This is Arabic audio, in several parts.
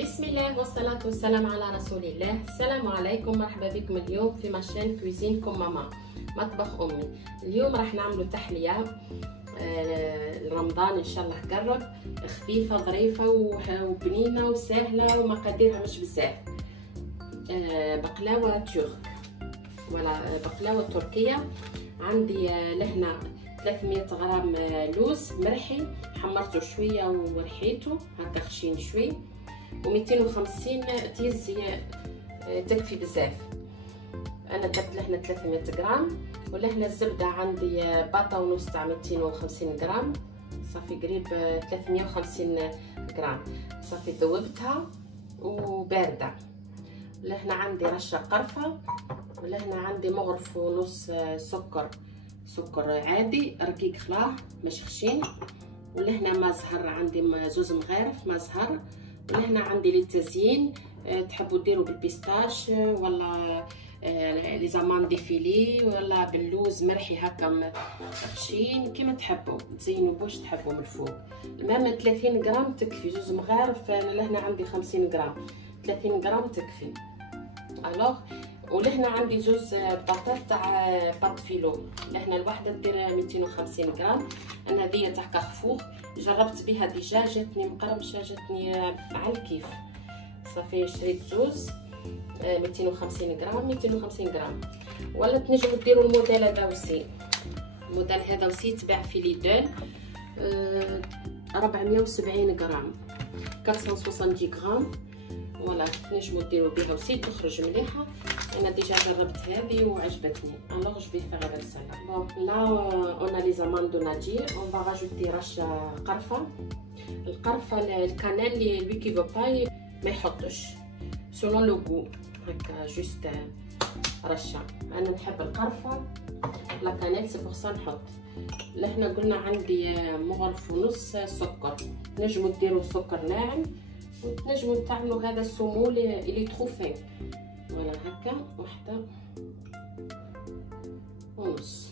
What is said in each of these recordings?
بسم الله والصلاة والسلام على رسول الله. السلام عليكم، مرحبا بكم اليوم في ماشين كويزينكم ماما مطبخ امي. اليوم راح نعملوا تحلية رمضان ان شاء الله قرب، خفيفة ظريفة وبنينة وسهلة ومقاديرها مش بزاف. بقلاوة ترك ولا بقلاوة تركية. عندي لهنا 300 غرام لوز مرحي، حمرته شوية ورحيته هكا خشين شوي، و250 تيز تكفي بزاف. انا درت لهنا 300 غرام. ولهنا الزبده عندي باطه ونص تاع 250 غرام، صافي قريب 350 غرام. صافي ذوبتها وبارده. لهنا عندي رشه قرفه، ولهنا عندي مغرف ونص سكر عادي رقيق خلاه مش خشين. ولهنا ما زهر، عندي زوز مغارف ما زهر. ولهنا عندي للتزيين تحبوا ديروا بالبيستاش ولا لي زمان ديفيلي ولا باللوز مرحي هكا خشين كيما تحبوا، تزينوا باش تحبوا من الفوق. المهم 30 غرام تكفي، زوز مغارف. انا لهنا عندي 50 غرام، 30 غرام تكفي. الوغ ولهنا عندي زوز بطاطا تاع بات فيلو، لهنا الوحده دير 250 غرام. انا هذه تاع خفوخ، جربت بها ديجا جاتني مقرمشه، جاتني على الكيف. صافي شريت زوز 250 غرام 250 غرام. ولا تنجموا ديروا الموديل هذا وسي، الموديل هذا وسي تباع في ليدل 470 غرام 470 غرام. ولا تنجموا ديروا بها وسي تخرج مليحه. انا ديجا جربت هذه وعجبتني، الوغ جو في فيغ غير سلا. بون لا اون لي زامان دو ناجي، اون با راجوتي رشه قرفه. القرفه الكانيل لي كي فو باي ما يحطش سولون لو غو، هكا جوست رشه. انا نحب القرفه لا كانيل سي بور سا نحط. لهنا قلنا عندي مغرف ونص سكر، تنجموا ديروا سكر ناعم وتنجموا تعملوا هذا السمو اللي تخوفين. ولا هكا وحده ونص.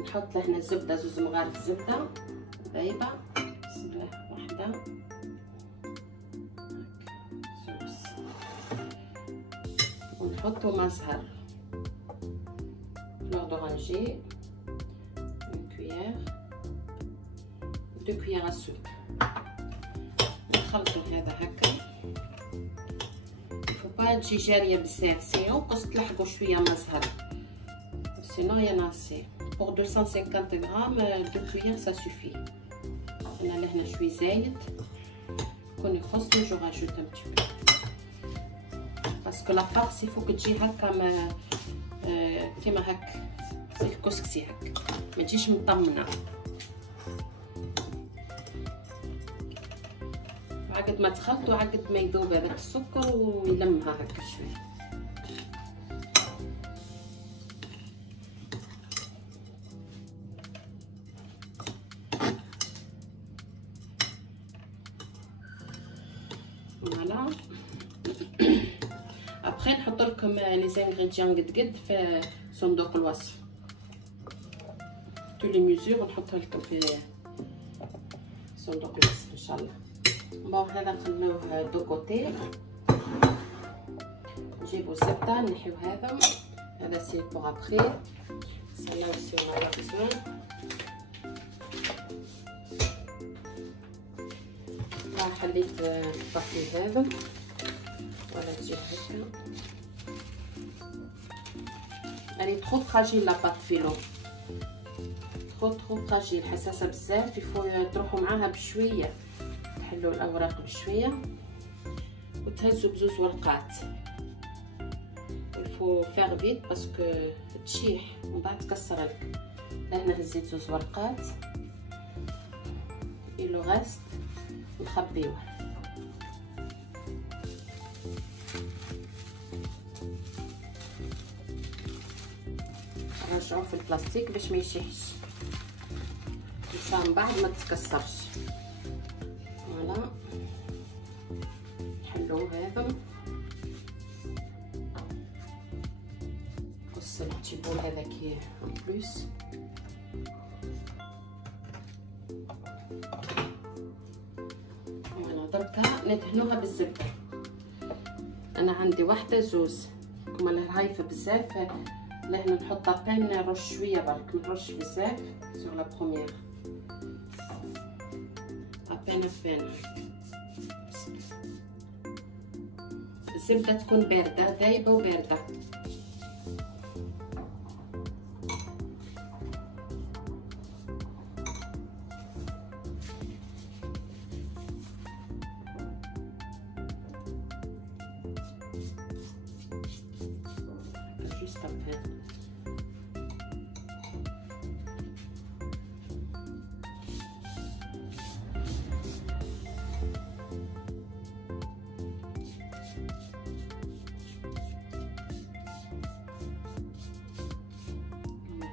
نحط لهنا زبده، زوز مغارف زبده بايبه. بسم الله، وحده زوز. ونحطو ما زهر فلور دورانجي، une cuillère 2 cuillères à soupe. نخلطو هذا هكا، مفو با تجي جاريه بزاف سينو قص تلحقو شويه ما زهر، سينو يا ناسي. pour 250 غرام 2 cuillères ça suffit. انا لهنا شوي زايد، كون يخص نجو راجوت un petit peu باسكو لا فارس يفوك تجي هكا كيما هكا زي الكسكسي هكا، ما تجيش مطمنه. عقد ما تخلطوا عقد ما يذوب هذاك السكر ويلمها هكا شوي. فوالا. ابخي نحط لكم لي زانغريديون قد في صندوق الوصف، تو لي ميزور نحطها لكم في صندوق الوصف ان شاء الله. بون هذا نخلوه دو كوتي. نجيبو الزبده نحيو هذا سي بوغ ابخي. سلا اوسي اون ا بيزوان. خليت الطفي هذا ولا تجي هكا. يعني ترو فراجيل لا بات فيلو، ترو فراجيل، حساسه بزاف. يفو تروحوا معاها بشويه، تحلوا الاوراق بشويه وتهزوا بزوز ورقات. يفو فيغ فيت باسكو تشيح ومن بعد تكسر لك. لهنا هزيت زوز ورقات اي لو غاست نخبيوه. نرجعوه في البلاستيك باش ما يشيحش، من بعد ما تكسرش. فوالا نحلو هذا بتي بول هذاك ان بلوس. فوالا دركا ندهنوها بالزبده. انا عندي واحده زوز، كما الهايفه بزاف لهنا نحط ابان نرش شويه برك، ما نرش بزاف سور لا بروميير، ابان الزبده تكون بارده ذايبه وبارده.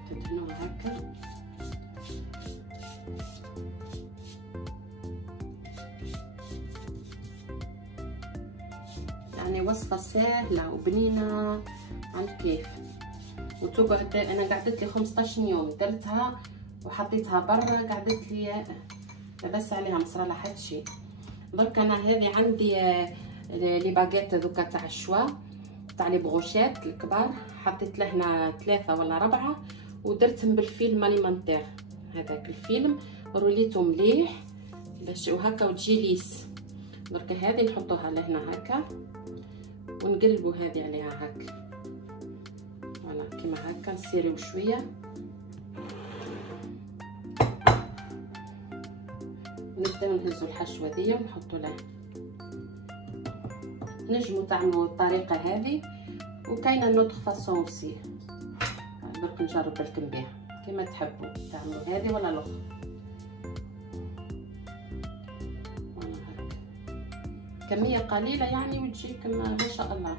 تدهنوها هكا. يعني وصفة سهلة وبنينة على الكيف، وتقعد. انا قعدت لي 15 يوم درتها وحطيتها برا، قعدت لي لبس عليها مصرالة حد شي. درك انا هذه عندي لي باغيت دوكا تاع الشوا تاع لي بروشيت الكبار، حطيت لهنا 3 ولا 4 ودرتهم بالفيلم اليمنتير، هذاك الفيلم روليته مليح باش وهكا وتجي ليس. درك هذه نحطوها لهنا هكا ونقلبوا هذه عليها هكا، فوالا كيما هكا نسيريو شويه ونبداو نهزوا الحشوه دي ونحطوا لها. نجموا تعملوا الطريقه هذه وكاينه نوتر فاصون اوسي، درك نجرب لكم بها كيما تحبوا تعملوا هذه ولا الاخرى. كميه قليله يعني وتجيكم ما شاء الله.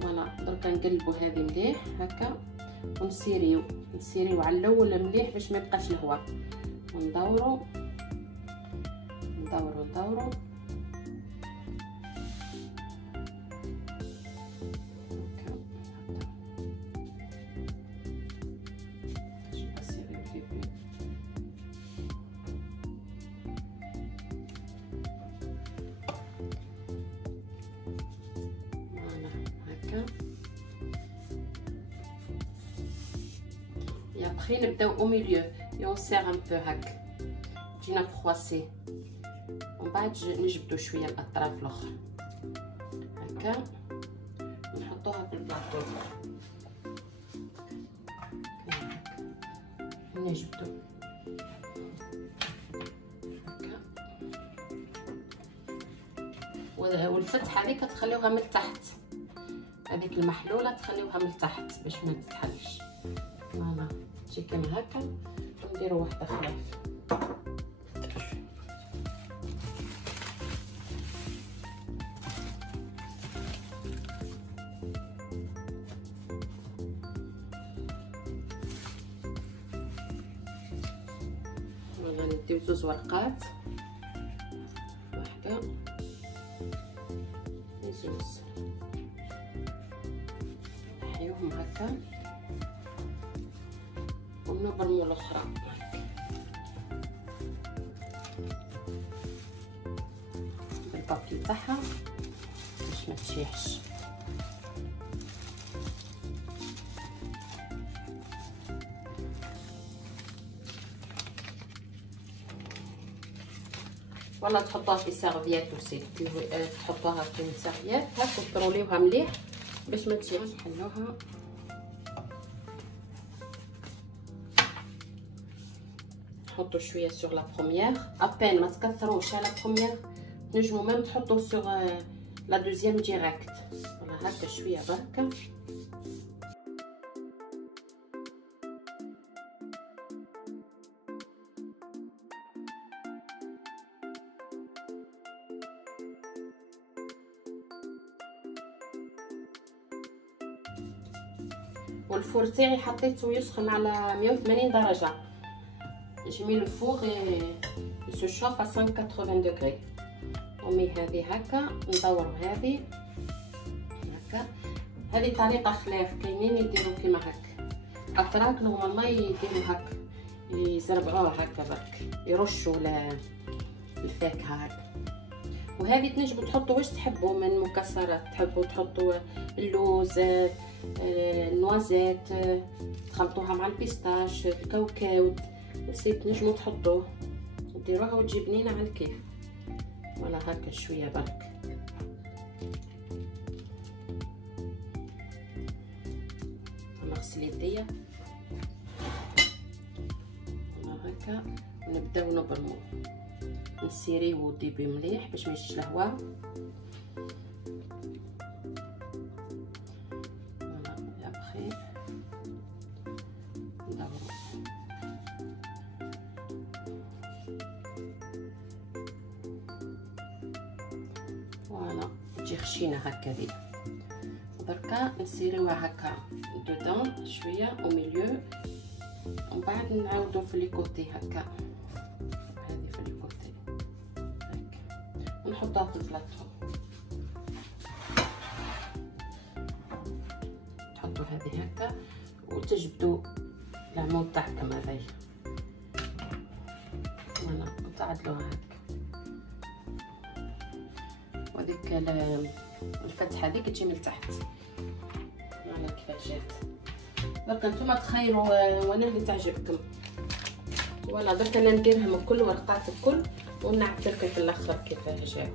فوالا درك نقلبوا هذه مليح هكا ونسيريو على الاول مليح باش ما يبقاش الهواء، وندوروا ندوروا ندوروا et après نبداو au milieu et on serre un peu هكا تجينا فخواسي، ومن بعد نجبدو شويه الاطراف الاخرى هكا نحطوها في البلاطو نجبدو هكا. والفتحه هذيك تخليوها من تحت، هذيك المحلوله تخليوها من تحت باش ما تتحلش. فوالا تجي كيما هكا ونديرو واحده خلاف. فوالا نديو 2 ورقات، واحده وزوز، نحيوهم هكا ونبرمو الاخرى بالبابي تاعها باش ما تشيحش. ولا تحطوها في سيرفيات وسي تحطوها في سيرفيات هاك وتروليوها مليح باش ما تشيحش. نحلوها نحطو شويه سور لا بروميير ابان، ما تكثروش على لا بروميير، نجمو ميم تحطو سور لا دوزيام ديريكت. ولا هكا شويه برك والفور تاعي حطيته يسخن على 180 درجه. J'ai mis le four et il se chauffe à 180 degrés. ومي هذه هكا ندور هذه هكا. هذه طريقه خلاف، كاينين يديروا كيما هكا الاتراك نورمالمون يديروا هكا، يزربعوه هكا برك، يرشوا الفاكهه هكا. وهذه تنجموا تحطوا واش تحبوا من مكسرات، تحبوا تحطوا اللوز، النوازيت، تخلطوها مع البيستاش، الكاوكاو، سي تنجموا تحطوه ديروها وتجي بنينه على الكيف. ولا هكا شويه برك. نغسل يديا هكا ونبداو نبرمو، نسيريو ديبي مليح باش ما يجيش الهواء. فوالا ابخي ندورو. فوالا تجي خشينه هكا ذي. دركا نسيريوها هكا دودون شويه او ميليو، ومن بعد نعاودو في لي كوتي هكا. هذه في لي كوتي هكا ونحطها في البلاطو. تحطوا هذه هكا وتجبدوا العمود تاعكم هذايا. فوالا وتعدلوها هكا. وهذيك الفتحه هذيك تجي من تحت. فوالا كيفاش جات. دركا نتوما تخيروا وانا اللي تعجبكم. فوالا دركا انا نديرهم الكل ورقات الكل ونعتركم في الاخر كيفاش جاو.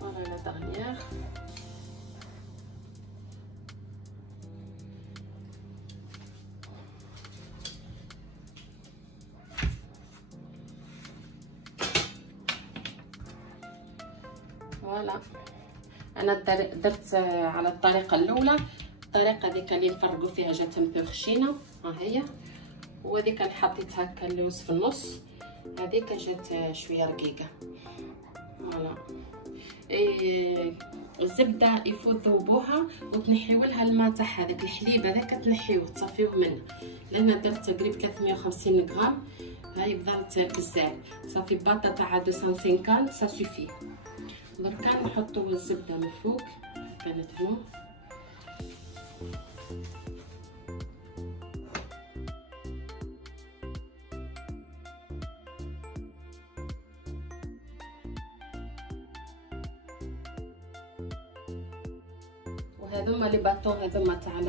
فوالا لا دغنيير. فوالا انا درت على الطريقه الاولى، الطريقه ديك اللي نفرقوا فيها جات مبو خشينه، ها هي. وهذيك انا حطيت هكا اللوز في النص، هذيك جات شويه رقيقه. فوالا الزبده يفوت ذوبوها وتنحيو لها الماء تاعها، داك الحليب هذاك تنحيوه تصفيوه منه، لان درت قريب 350 غرام. هاي بضلت بزاف صافي باطا تاع 250 سا سوفي. دركا نحطو الزبده من فوق كندهنو. وهذوما لي باطون هذوما تاع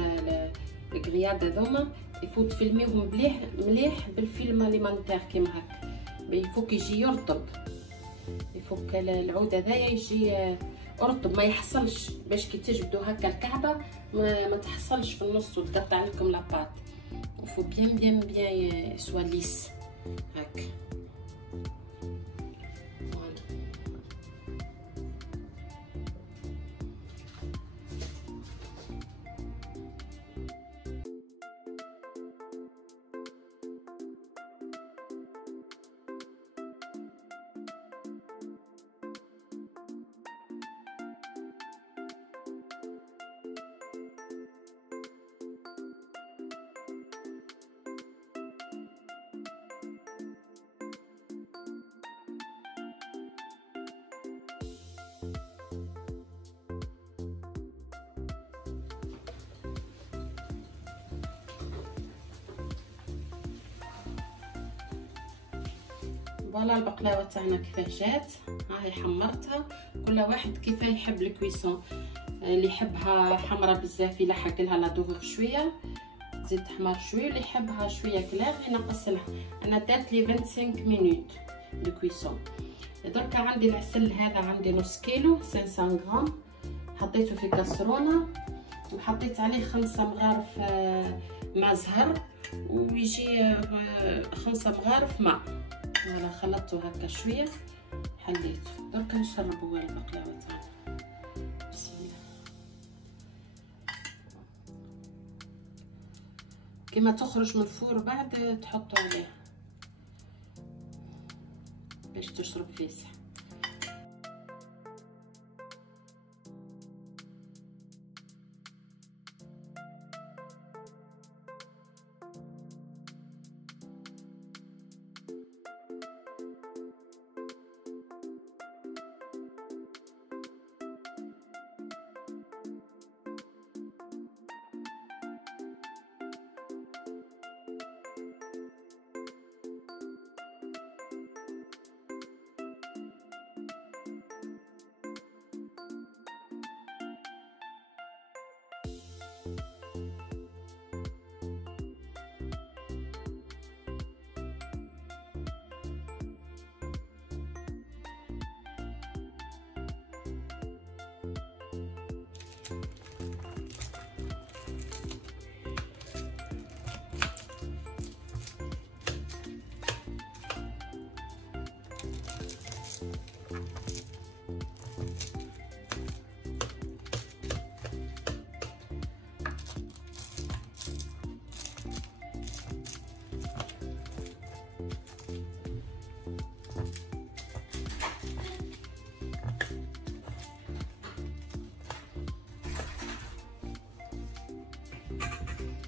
الكرياد هذوما يفوت تفلميوهم مليح بالفيلم اليمونتير كيما هكا، يفوك يجي يرطب، يفك العود هذايا يجي رطب ما يحصلش، باش كي تجبدوا هكا الكعبه ما تحصلش في النص وتقطع لكم لاباط. وفو بيان سوا ليس هكا. فوالا البقلاوه تاعنا كيفاش جات، ها هي حمرتها. كل واحد كيف يحب الكويسون، اللي يحبها حمرا بزاف يلحق لها لا دوغور شويه، زيت حمر شويه، اللي يحبها شويه كلاغ ينقص لها. انا درت لي 25 مينوت دو كويسون. دركا عندي العسل هذا عندي نص كيلو 500 غرام، حطيته في كاسرونه وحطيت عليه 5 مغارف ماء زهر، ويجي 5 مغارف ماء. فوالا خلطته هكا شويه حليته. دركا نشربوا البقلاوه تاعنا. بسم الله. كيما تخرج من الفور بعد تحطوا عليه باش تشرب فيسع.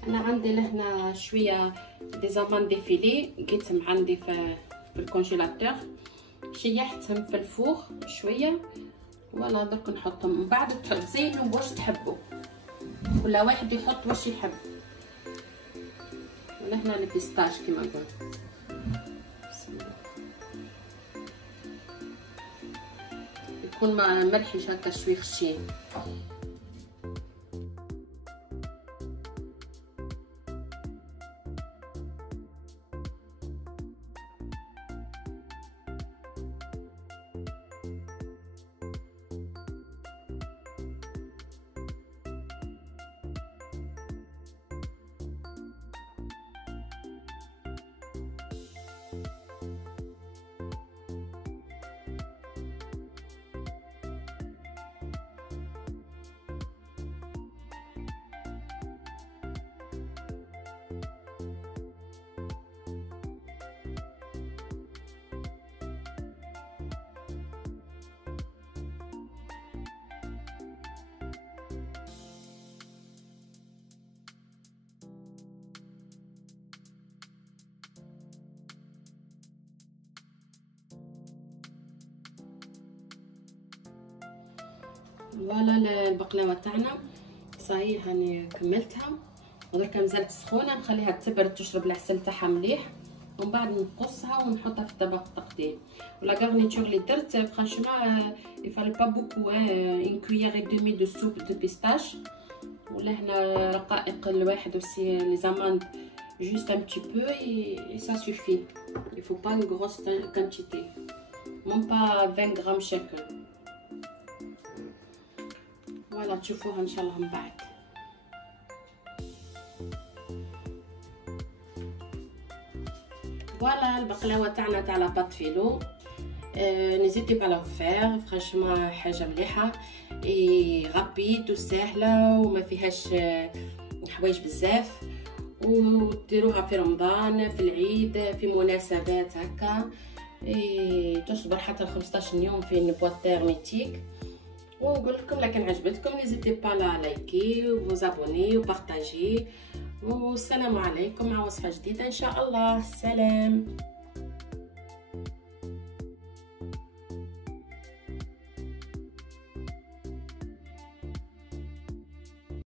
انا عندي لهنا شويه دي زامان ديفيلي لقيتهم عندي في الكونجيلاتور، شيحتهم في الفوغ شويه. ولا درك نحطهم من بعد تزينوا واش تحبوا، كل واحد يحط واش يحب. ولهنا البيستاش كيما قلت. يكون مرحي هكا شوي خشين. فوالا البقلاوه تاعنا صايي هاني كملتها، ودركا مازالت سخونه نخليها تبرد تشرب العسل تاعها مليح، ومن بعد نقصها ونحطها في طبق تقديم. ولا غارنيتور اللي درت فرانشمون يفال با بوكو، اون كويير اي دومي دو سوب دو بيستاش. ولا هنا رقائق الواحد وسي لي زاماند juste un petit peu et ça suffit. Il faut pas une grosse quantité, même pas 20 grammes chacun. voilà تشوفوها ان شاء الله من بعد. voilà البقلاوه تاعنا تاع لا بات فيلو. نزيدي با لا فير فرانشمون حاجه مليحه اي غابيد وسهله وما فيهاش حوايج بزاف، وديروها في رمضان في العيد في مناسبات هكا، تصبر حتى 15 يوم في البواط هيرميتيك. ونقول لكم لكن عجبتكم نزيدي با لايكي وزابوني وبارطاجي. والسلام عليكم مع وصفه جديده ان شاء الله. سلام.